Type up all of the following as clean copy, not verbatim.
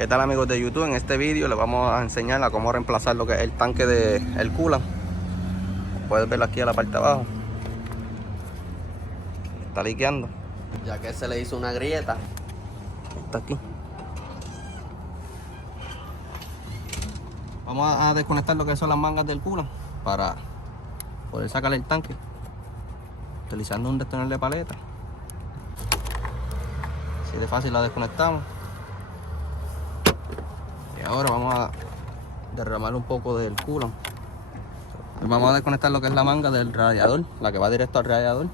¿Qué tal, amigos de YouTube? En este vídeo les vamos a enseñar a cómo reemplazar lo que es el tanque del coolant. Puedes ver aquí a la parte de abajo. Está liqueando. Ya que se le hizo una grieta. Está aquí. Vamos a desconectar lo que son las mangas del coolant para poder sacar el tanque utilizando un detonador de paleta. Así de fácil la desconectamos. Y ahora vamos a derramar un poco del coolant. Vamos a desconectar lo que es la manga del radiador, la que va directo al radiador.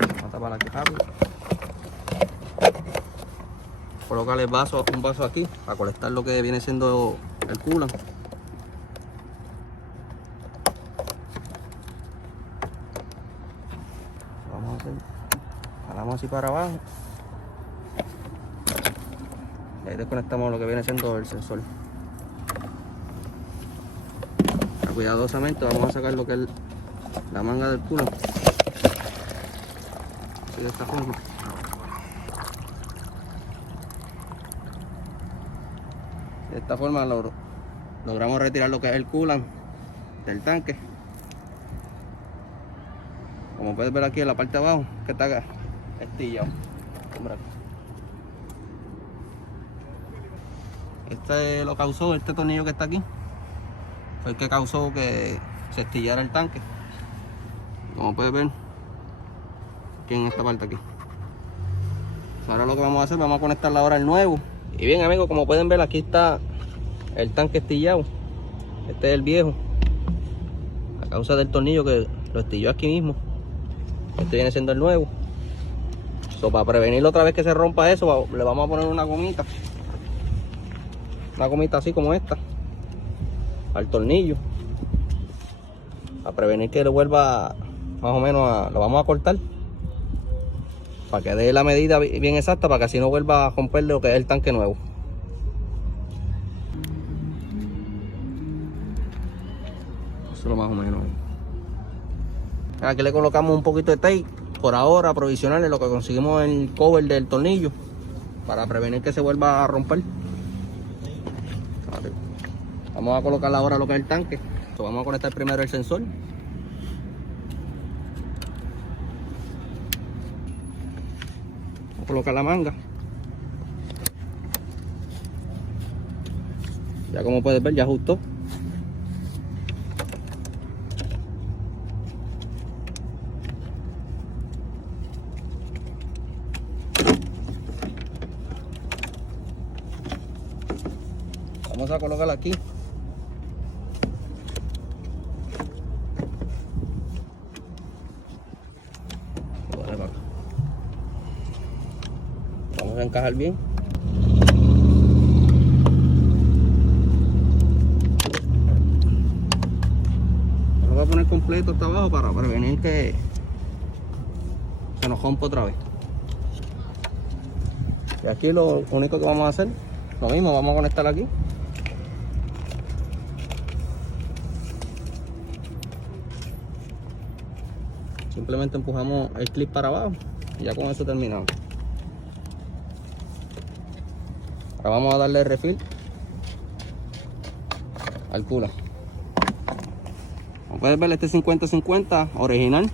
Vamos a tapar aquí rápido. Colocarle un vaso aquí para colectar lo que viene siendo el coolant. Vamos a hacer, jalamos así para abajo. Y ahí desconectamos lo que viene siendo el sensor. Cuidadosamente vamos a sacar lo que es la manga del coolant. Así de esta forma. De esta forma logramos retirar lo que es el coolant del tanque. Como puedes ver aquí en la parte de abajo, que está acá, estillado. Este lo causó, este tornillo que está aquí, fue el que causó que se estillara el tanque. Como puedes ver aquí en esta parte aquí. Ahora lo que vamos a hacer, vamos a conectarle ahora el nuevo. Y bien, amigos, como pueden ver, aquí está el tanque estillado. Este es el viejo, a causa del tornillo que lo estilló aquí mismo. Este viene siendo el nuevo. Para prevenir otra vez que se rompa eso, le vamos a poner una gomita. Una gomita así como esta al tornillo, para prevenir que le vuelva más o menos lo vamos a cortar para que dé la medida bien exacta, para que así no vuelva a romper lo que es el tanque nuevo. Eso es lo más o menos. Aquí le colocamos un poquito de tape por ahora provisional, en lo que conseguimos el cover del tornillo, para prevenir que se vuelva a romper. Vamos a colocar ahora lo que es el tanque. Vamos a conectar primero el sensor. Vamos a colocar la manga. Ya como puedes ver, ya ajustó. Vamos a colocarla aquí. Vamos a encajar bien. Lo voy a poner completo hasta abajo para prevenir que se nos rompa otra vez. Y aquí lo único que vamos a hacer, lo mismo, vamos a conectar aquí. Simplemente empujamos el clip para abajo y ya con eso terminamos. Ahora vamos a darle refill al coolant. Como puedes ver, este 50-50 original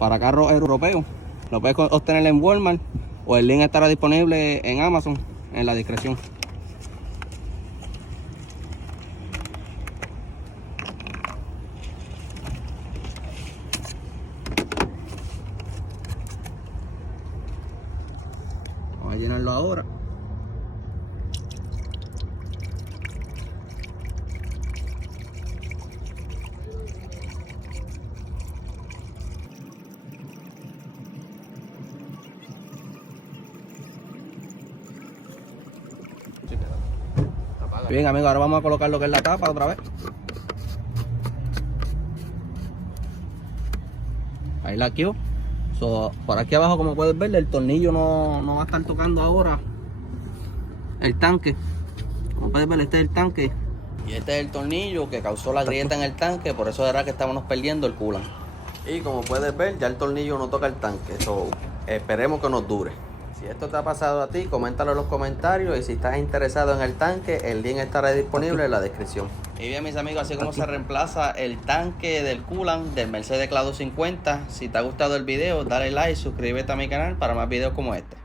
para carros europeos. Lo puedes obtener en Walmart, o el link estará disponible en Amazon en la descripción. Vamos a llenarlo ahora. Bien, amigos, ahora vamos a colocar lo que es la tapa otra vez. Ahí la quedó. Por aquí abajo, como puedes ver, el tornillo no va a estar tocando ahora el tanque. Como puedes ver, este es el tanque. Y este es el tornillo que causó la grieta en el tanque. Por eso era que estábamos perdiendo el coolant. Y como puedes ver, ya el tornillo no toca el tanque. Esperemos que nos dure. Si esto te ha pasado a ti, coméntalo en los comentarios y si estás interesado en el tanque, el link estará disponible en la descripción. Y bien, mis amigos, así como se reemplaza el tanque del coolant del Mercedes Clado 50. Si te ha gustado el video, dale like, suscríbete a mi canal para más videos como este.